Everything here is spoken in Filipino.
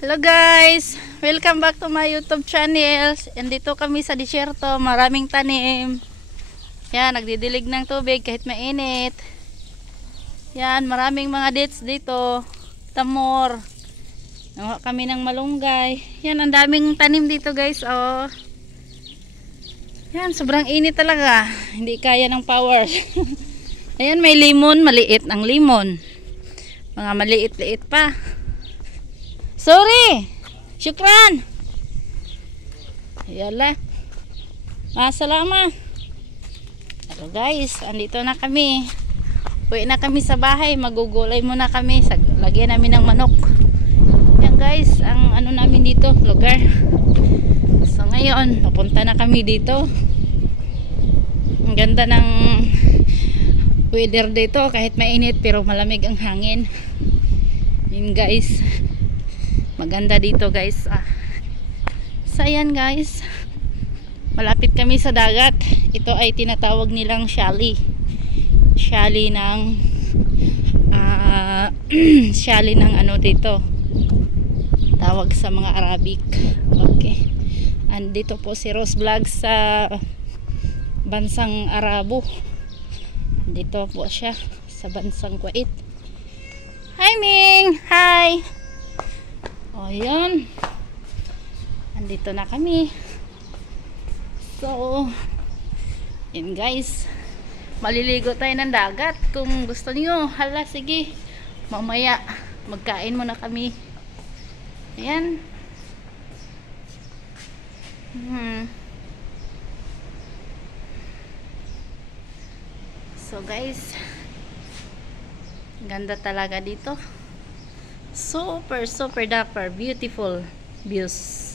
Hello guys! Welcome back to my YouTube channel. Andito kami sa disyerto, maraming tanim. Yan, nagdidilig ng tubig kahit mainit. Yan, maraming mga dates dito. Tamor. Nakuha kami ng malunggay. Yan, ang daming tanim dito guys. Oh. Yan, sobrang init talaga. Hindi kaya ng power. Ayan, may limon. Maliit ang limon. Mga maliit-liit pa. Sorry. Syukran. Yala. Salamat. Hello guys, andito na kami. Uwi na kami sa bahay. Magugulay muna kami. Lagyan namin ng manok. Yan guys, ang ano namin dito, lugar. So ngayon, papunta na kami dito. Ang ganda ng weather dito. Kahit mainit pero malamig ang hangin. Yun guys. Maganda dito guys. So ayan guys, malapit kami sa dagat. Ito ay tinatawag nilang Shali. Shali ng Shali ng ano dito, tawag sa mga Arabic. Okay, andito po si Rose Vlog sa bansang Arabo. Dito po siya sa bansang Kuwait. Hi Ming! Hi! O yun, andito na kami. So yun guys, maliligo tayo ng dagat kung gusto niyo. Hala, sige, mamaya magkain muna kami. Ayan. So guys, ganda talaga dito. Super dapper, beautiful views.